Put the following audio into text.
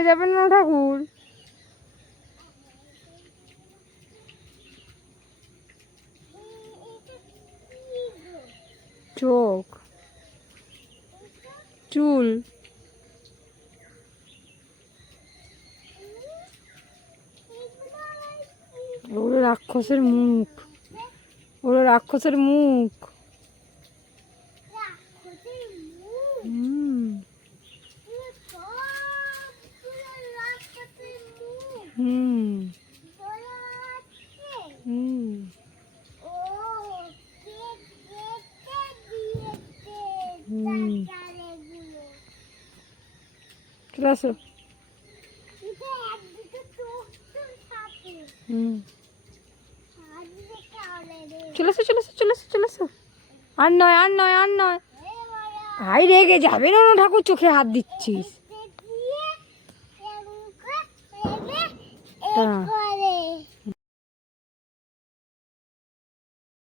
রেগে যাবেন না ঠাকুর। চোখ, চুল, ওগুলো রাক্ষসের মুখ, ওগুলো রাক্ষসের মুখ। হুম হুম হুম। চলে আসো। হুম, চলে আসো চলে আসো চলে আসো চলে আসো। আর নয় আর নয় আর নয়। ভাই রেগে যাবে না ঠাকুর, চোখে হাত দিচ্ছিস।